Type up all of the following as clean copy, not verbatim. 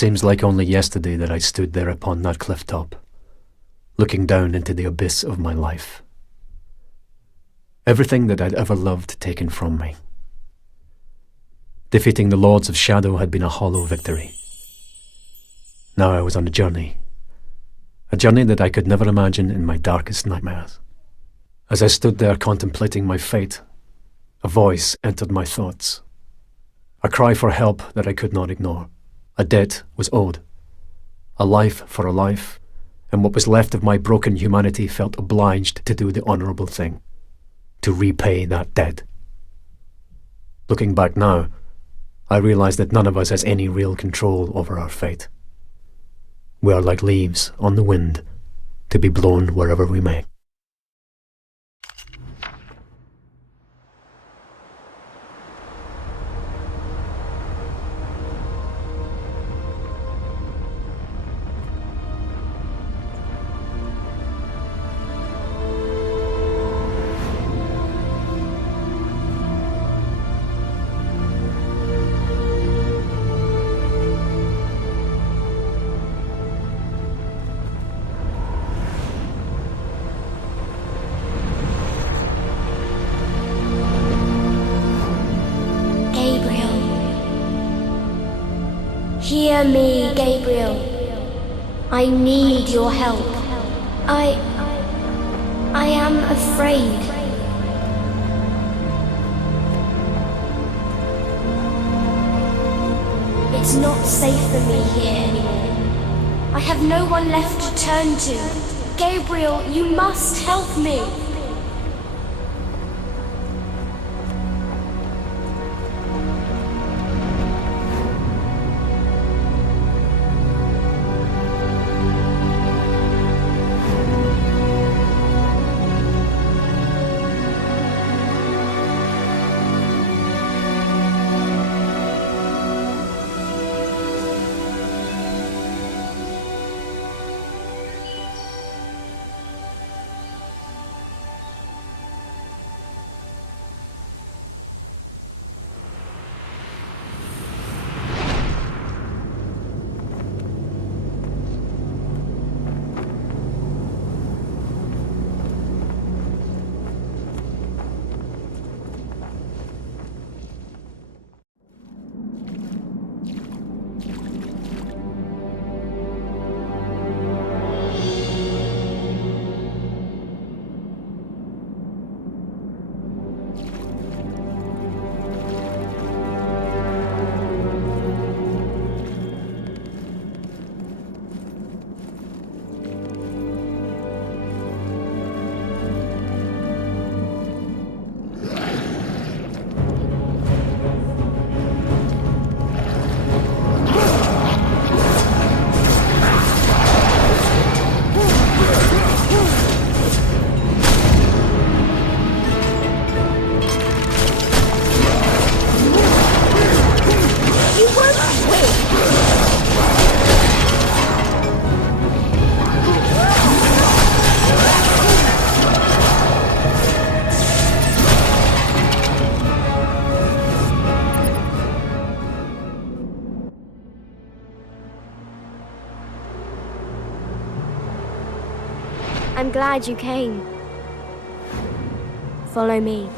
seems like only yesterday that I stood there upon that cliff top, looking down into the abyss of my life. Everything that I'd ever loved taken from me. Defeating the Lords of Shadow had been a hollow victory. Now I was on a journey that I could never imagine in my darkest nightmares. As I stood there contemplating my fate, a voice entered my thoughts. A cry for help that I could not ignore. A debt was owed. A life for a life, and what was left of my broken humanity felt obliged to do the honourable thing, to repay that debt. Looking back now, I realise that none of us has any real control over our fate. We are like leaves on the wind, to be blown wherever we may. Hear me, Gabriel. I need your help. I am afraid. It's not safe for me here anymore. I have no one left to turn to. Gabriel, you must help me. I'm glad you came. Follow me.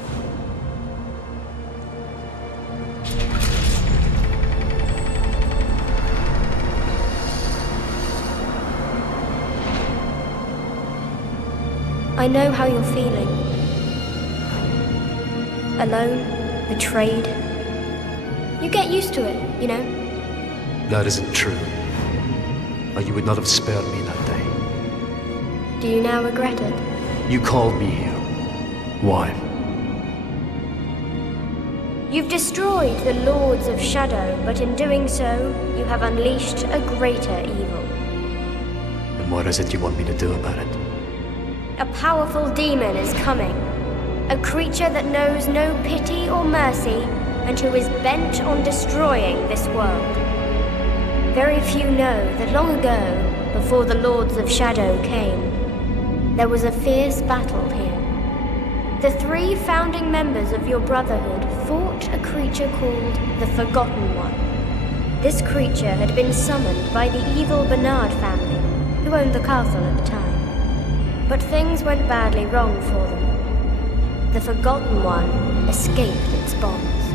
I know how you're feeling. Alone, betrayed. You get used to it, you know? That isn't true. Or you would not have spared me that day. Do you now regret it? You called me here. Why? You've destroyed the Lords of Shadow, but in doing so, you have unleashed a greater evil. And what is it you want me to do about it? A powerful demon is coming. A creature that knows no pity or mercy, and who is bent on destroying this world. Very few know that long ago, before the Lords of Shadow came, there was a fierce battle here. The 3 founding members of your brotherhood fought a creature called the Forgotten One. This creature had been summoned by the evil Bernard family, who owned the castle at the time. But things went badly wrong for them. The Forgotten One escaped its bonds.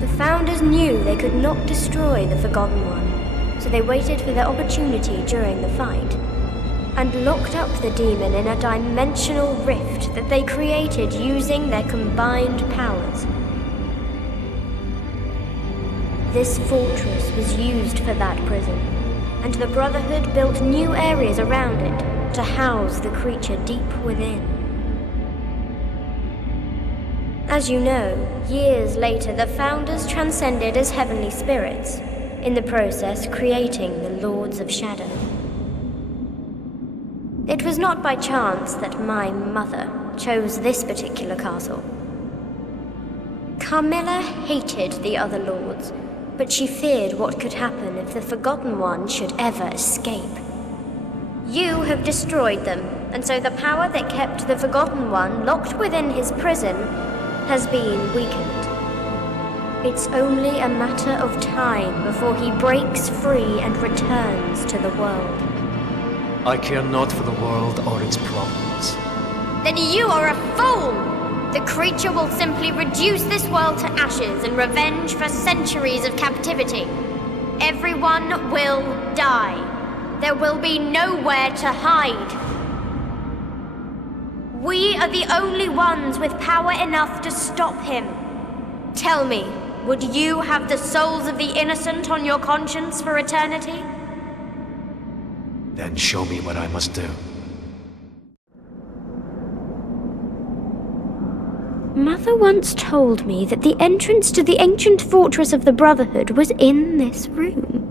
The founders knew they could not destroy the Forgotten One, so they waited for their opportunity during the fight, and locked up the demon in a dimensional rift that they created using their combined powers. This fortress was used for that prison, and the Brotherhood built new areas around it to house the creature deep within. As you know, years later the Founders transcended as heavenly spirits, in the process creating the Lords of Shadow. It was not by chance that my mother chose this particular castle. Carmilla hated the other lords, but she feared what could happen if the Forgotten One should ever escape. You have destroyed them, and so the power that kept the Forgotten One locked within his prison has been weakened. It's only a matter of time before he breaks free and returns to the world. I care not for the world or its problems. Then you are a fool! The creature will simply reduce this world to ashes in revenge for centuries of captivity. Everyone will die. There will be nowhere to hide. We are the only ones with power enough to stop him. Tell me, would you have the souls of the innocent on your conscience for eternity? Then show me what I must do. Mother once told me that the entrance to the ancient fortress of the Brotherhood was in this room.